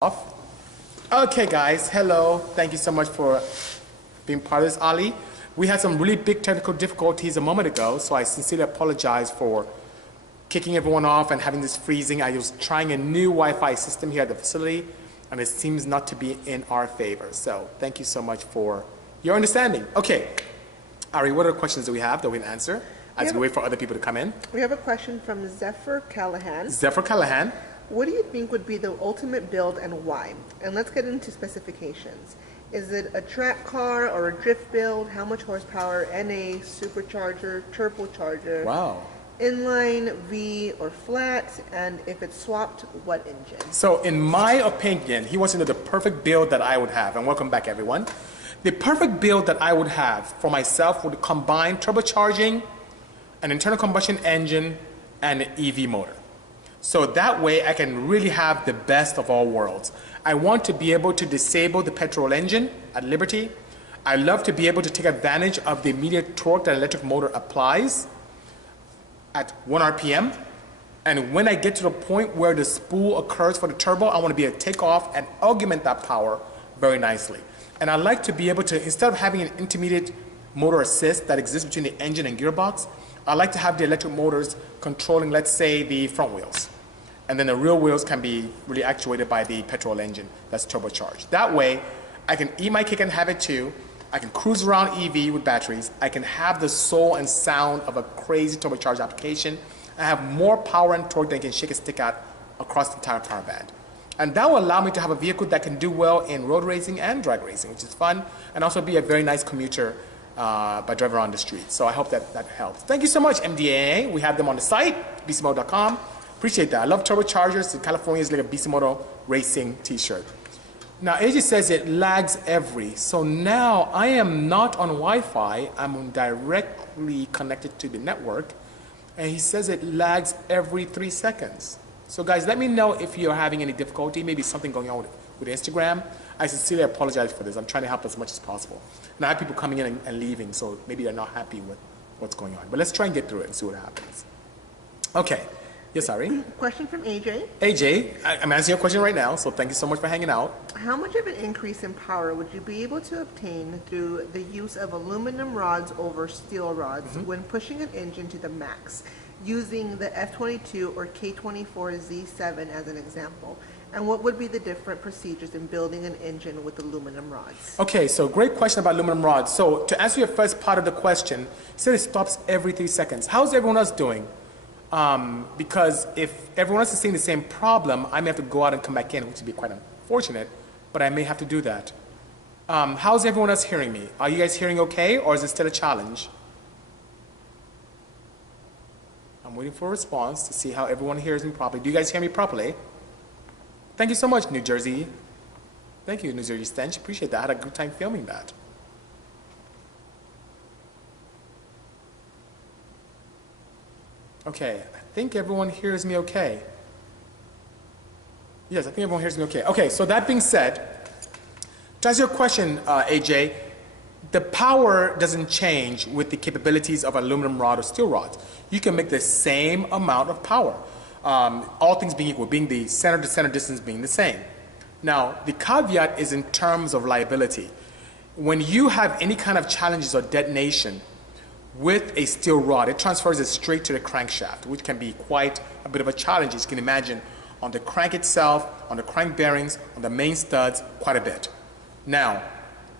Off. Okay guys, hello. Thank you so much for being part of this, Ali. We had some really big technical difficulties a moment ago, so I sincerely apologize for kicking everyone off and having this freezing. I was trying a new Wi-Fi system here at the facility, and it seems not to be in our favor. So thank you so much for your understanding. Okay, Ari, what are the questions that we have that we can answer as we wait for other people to come in? We have a question from Zephyr Callahan. Zephyr Callahan. What do you think would be the ultimate build and why? And let's get into specifications. Is it a track car or a drift build? How much horsepower? NA, supercharger, turbocharger? Wow. Inline, V, or flat? And if it's swapped, what engine? So in my opinion, he wants to know the perfect build that I would have. And welcome back, everyone. The perfect build that I would have for myself would combine turbocharging, an internal combustion engine, and an EV motor. So that way I can really have the best of all worlds. I want to be able to disable the petrol engine at liberty. I love to be able to take advantage of the immediate torque that an electric motor applies at 1 RPM. And when I get to the point where the spool occurs for the turbo, I want to be able to take off and augment that power very nicely. And I like to be able to, instead of having an intermediate motor assist that exists between the engine and gearbox, I like to have the electric motors controlling, let's say, the front wheels. And then the rear wheels can be really actuated by the petrol engine that's turbocharged. That way, I can eat my cake and have it too. I can cruise around EV with batteries. I can have the soul and sound of a crazy turbocharged application. I have more power and torque than I can shake a stick at across the entire power band. And that will allow me to have a vehicle that can do well in road racing and drag racing, which is fun, and also be a very nice commuter by driving around the street. So I hope that helps. Thank you so much, MDAA. We have them on the site, bisimoto.com. Appreciate that. I love turbochargers. In California, it's like a Bisimoto racing t-shirt. Now, AJ says it lags every. So now I am not on Wi-Fi. I'm directly connected to the network. And he says it lags every 3 seconds. So guys, let me know if you're having any difficulty, maybe something going on with Instagram. I sincerely apologize for this. I'm trying to help as much as possible. Now I have people coming in and leaving, so maybe they're not happy with what's going on. But let's try and get through it and see what happens. Okay. Yes, Ari? Question from AJ. AJ, I'm answering your question right now, so thank you so much for hanging out. How much of an increase in power would you be able to obtain through the use of aluminum rods over steel rods when pushing an engine to the max, using the F22 or K24Z7 as an example? And what would be the different procedures in building an engine with aluminum rods? Okay, so great question about aluminum rods. So to answer your first part of the question, you said it stops every 3 seconds. How's everyone else doing? Because if everyone else is seeing the same problem, I may have to go out and come back in, which would be quite unfortunate, but I may have to do that. How's everyone else hearing me? Are you guys hearing okay, or is it still a challenge? I'm waiting for a response to see how everyone hears me properly. Do you guys hear me properly? Thank you so much, New Jersey. Thank you, New Jersey Stench. Appreciate that. I had a good time filming that. Okay, I think everyone hears me okay. Yes, I think everyone hears me okay. Okay, so that being said, to answer your question, AJ, the power doesn't change with the capabilities of aluminum rod or steel rods. You can make the same amount of power. All things being equal, being the center to center distance being the same. Now, the caveat is in terms of liability. When you have any kind of challenges or detonation with a steel rod, it transfers it straight to the crankshaft, which can be quite a bit of a challenge, as you can imagine, on the crank itself, on the crank bearings, on the main studs, quite a bit. Now,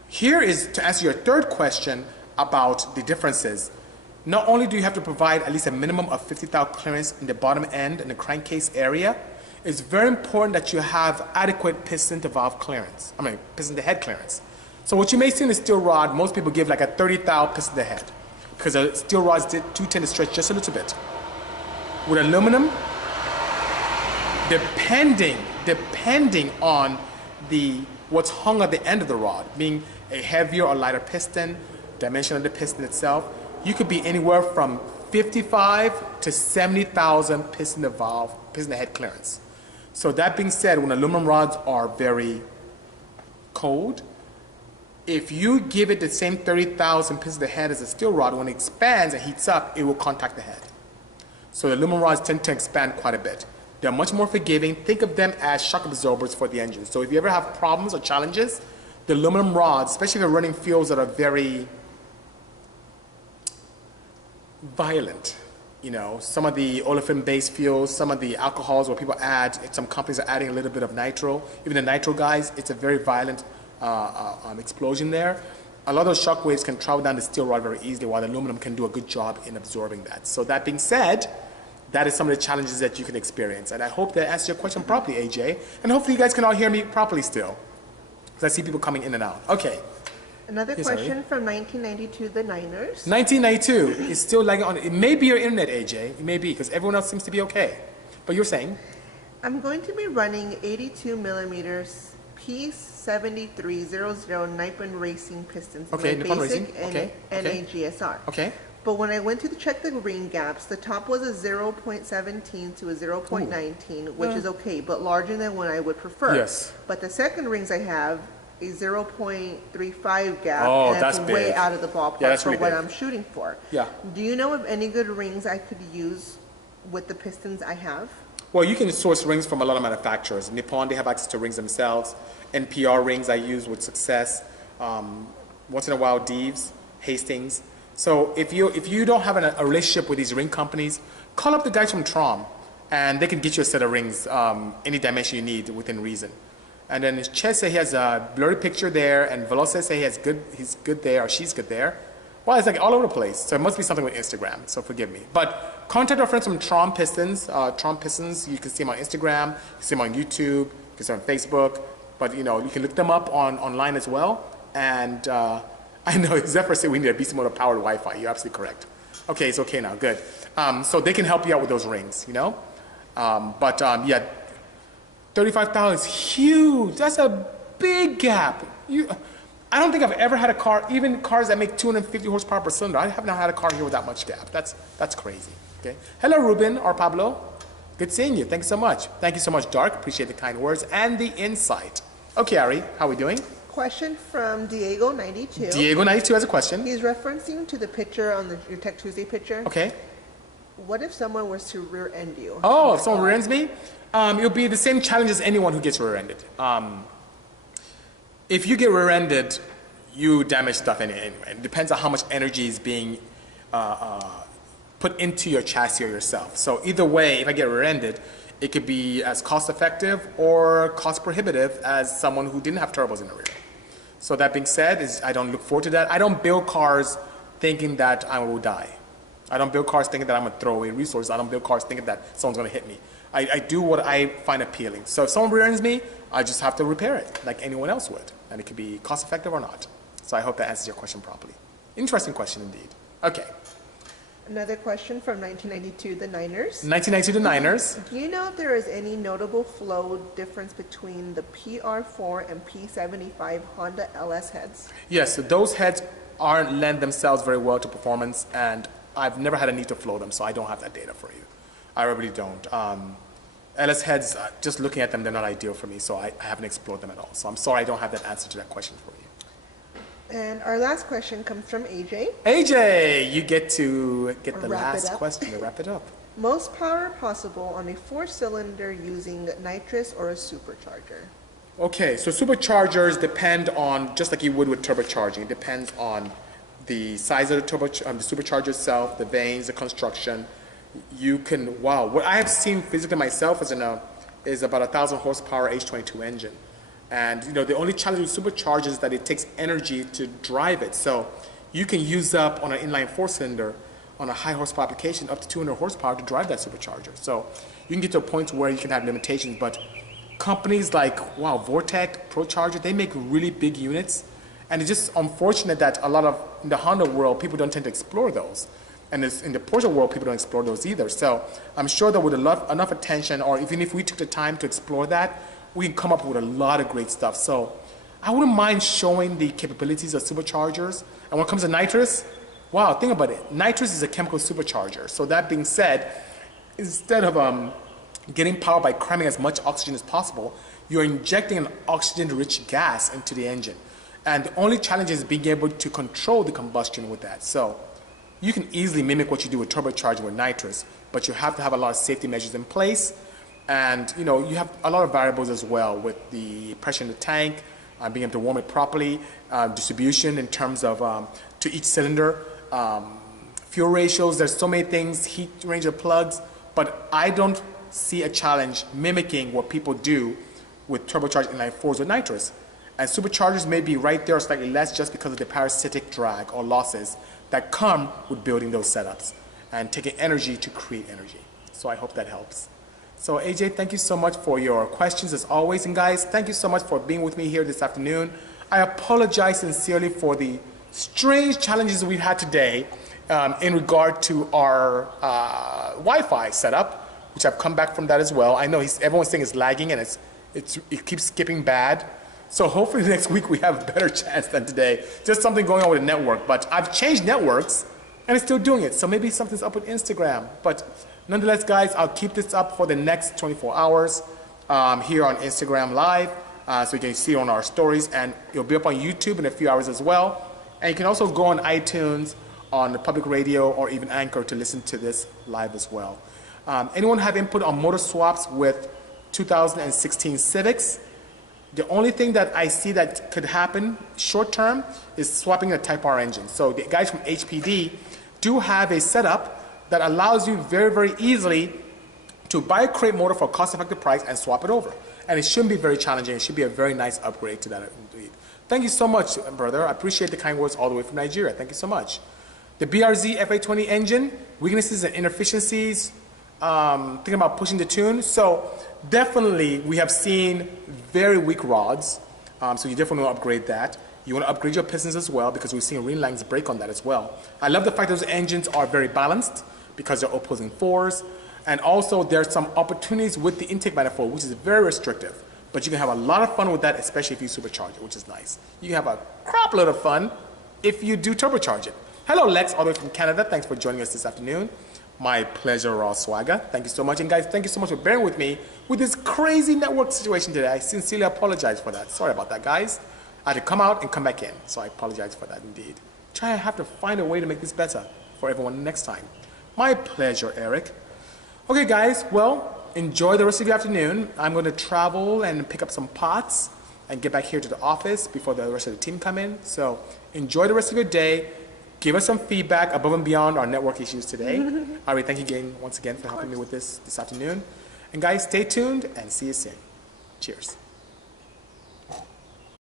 here is to answer your third question about the differences. Not only do you have to provide at least a minimum of 50 thou clearance in the bottom end in the crankcase area, it's very important that you have adequate piston to valve clearance. Piston to head clearance. So what you may see in the steel rod, most people give like a 30 thou piston to head, because the steel rods do tend to stretch just a little bit. With aluminum, depending on what's hung at the end of the rod, being a heavier or lighter piston, dimension of the piston itself, you could be anywhere from 55 to 70,000 piston to head clearance. So that being said, when aluminum rods are very cold, if you give it the same 30,000 piston to head as a steel rod, when it expands and heats up, it will contact the head. So the aluminum rods tend to expand quite a bit. They're much more forgiving. Think of them as shock absorbers for the engine. So if you ever have problems or challenges, the aluminum rods, especially if you're running fuels that are very violent, you know, some of the olefin-based fuels, some of the alcohols where people add, some companies are adding a little bit of nitro. Even the nitro guys, it's a very violent explosion there. A lot of those shock waves can travel down the steel rod very easily, while the aluminum can do a good job in absorbing that. So that being said, that is some of the challenges that you can experience. And I hope that answers your question properly, AJ. And hopefully you guys can all hear me properly still, because I see people coming in and out. Okay. Another question from 1992, the Niners. 1992 is still lagging on. It may be your internet, AJ. It may be, because everyone else seems to be okay. But you're saying? I'm going to be running 82 millimeters P7300 Nippon Racing pistons. Okay, Nippon Racing. Okay. Okay. NAGSR. Okay. But when I went to check the ring gaps, the top was a 0.17 to a 0.19, which is okay, but larger than what I would prefer. Yes. But the second rings I have a 0.35 gap, Oh, and that's way big. out of the ballpark Yeah, that's for really what big. I'm shooting for. Yeah. Do you know of any good rings I could use with the pistons I have? Well, you can source rings from a lot of manufacturers. Nippon, they have access to rings themselves. NPR rings I use with success. Once in a while, Deeves, Hastings. So if you don't have a relationship with these ring companies, call up the guys from Trom, and they can get you a set of rings, any dimension you need within reason. And then Chez says he has a blurry picture there, and Veloz says he's good there, or she's good there. Well, it's like all over the place. So it must be something with Instagram, so forgive me. But contact our friends from Trom Pistons. Trom Pistons, you can see them on Instagram, you can see them on YouTube, you can see them on Facebook. But you know, you can look them up online as well. And I know Zephyr said we need a Bisimoto powered Wi-Fi. You're absolutely correct. Okay, it's okay now, good. So they can help you out with those rings, you know? Yeah, 35,000 is huge. That's a big gap. I don't think I've ever had a car, even cars that make 250 horsepower per cylinder, I have not had a car here with that much gap. That's crazy. Okay. Hello, Ruben or Pablo. Good seeing you. Thanks so much. Thank you so much, Dark. Appreciate the kind words and the insight. Okay, Ari, how are we doing? Question from Diego92. Diego92 has a question. He's referencing to the picture on your Tech Tuesday picture. Okay. What if someone was to rear-end you? Oh, if someone rear-ends me? It'll be the same challenge as anyone who gets rear-ended. If you get rear-ended, you damage stuff anyway. It depends on how much energy is being put into your chassis or yourself. So either way, if I get rear-ended, it could be as cost-effective or cost-prohibitive as someone who didn't have turbos in the rear. So that being said, I don't look forward to that. I don't build cars thinking that I will die. I don't build cars thinking that I'm going to throw away resources. I don't build cars thinking that someone's going to hit me. I do what I find appealing. So if someone rear-ends me, I just have to repair it like anyone else would. And it could be cost-effective or not. So I hope that answers your question properly. Interesting question indeed. Okay. Another question from 1992, the Niners. 1992, the Niners. Do you know if there is any notable flow difference between the PR4 and P75 Honda LS heads? Yes, so those heads aren't lend themselves very well to performance, and I've never had a need to flow them, so I don't have that data for you. I really don't. LS heads, just looking at them, they're not ideal for me, so I haven't explored them at all. So I'm sorry I don't have that answer to that question for you. And our last question comes from AJ. AJ, you get to get the Wrap it last up. question to wrap it up. Most power possible on a 4-cylinder using nitrous or a supercharger? Okay, so superchargers depend on, just like you would with turbocharging, it depends on the size of the supercharger itself, the vanes, the construction. You can, wow, what I have seen physically myself is about 1,000 horsepower H22 engine. And you know, the only challenge with superchargers is that it takes energy to drive it. So you can use up on an inline 4-cylinder on a high horsepower application up to 200 horsepower to drive that supercharger. So you can get to a point where you can have limitations, but companies like, wow, Vortec, ProCharger, they make really big units. And it's just unfortunate that a lot of, in the Honda world, people don't tend to explore those. And in the Porsche world, people don't explore those either. So I'm sure that with enough attention, or even if we took the time to explore that, we can come up with a lot of great stuff. So I wouldn't mind showing the capabilities of superchargers. And when it comes to nitrous, wow, think about it. Nitrous is a chemical supercharger. So that being said, instead of getting power by cramming as much oxygen as possible, you're injecting an oxygen-rich gas into the engine. And the only challenge is being able to control the combustion with that. So you can easily mimic what you do with turbocharging with nitrous, but you have to have a lot of safety measures in place. And you know, you have a lot of variables as well with the pressure in the tank, being able to warm it properly, distribution in terms of to each cylinder, fuel ratios. There's so many things, heat range of plugs, but I don't see a challenge mimicking what people do with turbocharged inline fours with nitrous. And superchargers may be right there or slightly less just because of the parasitic drag or losses that come with building those setups and taking energy to create energy. So I hope that helps. So AJ, thank you so much for your questions as always. And guys, thank you so much for being with me here this afternoon. I apologize sincerely for the strange challenges we had today in regard to our Wi-Fi setup, which I've come back from that as well. I know everyone's saying it's lagging and it keeps skipping bad. So hopefully next week we have a better chance than today. Just something going on with the network. But I've changed networks and it's still doing it. So maybe something's up with Instagram. But nonetheless, guys, I'll keep this up for the next 24 hours here on Instagram Live. So you can see it on our stories. And it'll be up on YouTube in a few hours as well. And you can also go on iTunes, on the public radio, or even Anchor to listen to this live as well. Anyone have input on motor swaps with 2016 Civics? The only thing that I see that could happen short term is swapping a Type R engine. So the guys from HPD do have a setup that allows you very, very easily to buy a crate motor for a cost-effective price and swap it over. And it shouldn't be very challenging. It should be a very nice upgrade to that indeed. Thank you so much, brother. I appreciate the kind words all the way from Nigeria. Thank you so much. The BRZ FA20 engine, weaknesses and inefficiencies, thinking about pushing the tune. So definitely we have seen very weak rods. So you definitely want to upgrade that. You want to upgrade your pistons as well because we've seen ring lines break on that as well. I love the fact those engines are very balanced because they're opposing fours. And also there's some opportunities with the intake manifold, which is very restrictive. But you can have a lot of fun with that, especially if you supercharge it, which is nice. You can have a crap load of fun if you do turbocharge it. Hello, Lex, all the way from Canada. Thanks for joining us this afternoon. My pleasure, Raw Swagger. Thank you so much. And guys, thank you so much for bearing with me with this crazy network situation today. I sincerely apologize for that. Sorry about that, guys. I had to come out and come back in. So I apologize for that indeed. I have to find a way to make this better for everyone next time. My pleasure, Eric. Okay, guys, well, enjoy the rest of your afternoon. I'm going to travel and pick up some pots and get back here to the office before the rest of the team come in. So enjoy the rest of your day. Give us some feedback above and beyond our network issues today. Ari, thank you again, once again, for helping me with this afternoon. And guys, stay tuned and see you soon. Cheers.